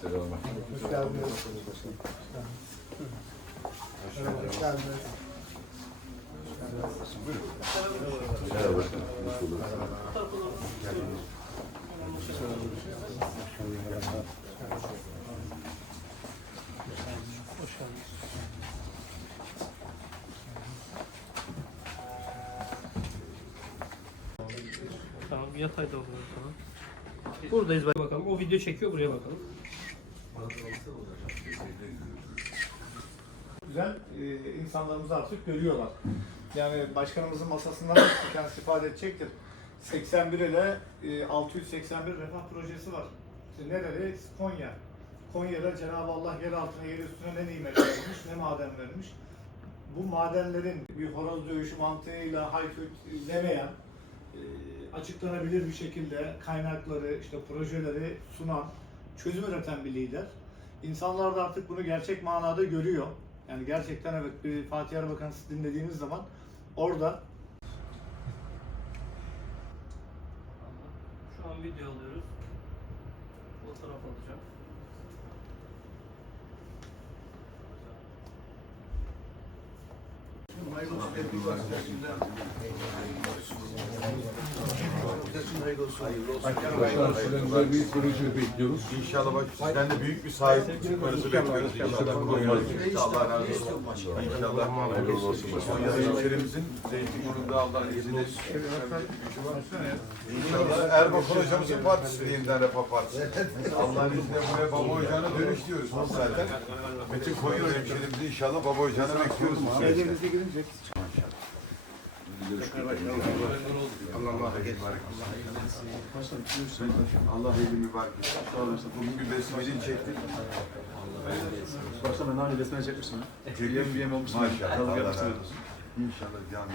Selam. Hoş geldiniz. Hoş geldiniz. Yatayda oluyor tamam. Buradayız bak bakalım. O video çekiyor buraya bakalım. Güzel, e, insanlarımız artık görüyorlar. Yani başkanımızın masasından kendisi ifade edecektir. 81 ile e, 681 refah projesi var. İşte nereli? Konya. Konya'da Cenab-ı Allah yer altına, yer üstüne ne nimet vermiş, ne maden vermiş. Bu madenlerin bir horoz dövüşü mantığıyla haykırtlemeyen, e, açıklanabilir bir şekilde kaynakları, işte projeleri sunan, çözüm üreten bir lider. İnsanlar da artık bunu gerçek manada görüyor. Yani gerçekten evet bir Fatih Erbakan'ı siz dinlediğiniz zaman orada Şu an video alıyoruz. Fotoğraf alacağım. Başkanım sizden güzel bir proje bekliyoruz. İnşallah bak sizden de büyük bir sahiplik çıkmanızı bekliyoruz. İnşallah Konya'da. Allah razı olsun. İnşallah hayırlı olsun. Konya'da ilçemizin Zeytinburnu'nda Allah izniyle İnşallah Erbakan hocamızın partisi yeniden Refah Partisi. Allah'ın izniyle buraya Baba Ocağı'na dönüş diyoruz zaten. Bütün Konya hemşehrimizi inşallah Baba Ocağı'na bekliyoruz. bu süreçte. Allah Allah mübarek olsun. Allah hayırlı mübarek olsun. Bugün bir besmeleyi çektik. Başta ben önce resmen çekmiştim. Çekelim bir yem olmuş. Maşallah. Allah razı olsun. İnşallah cami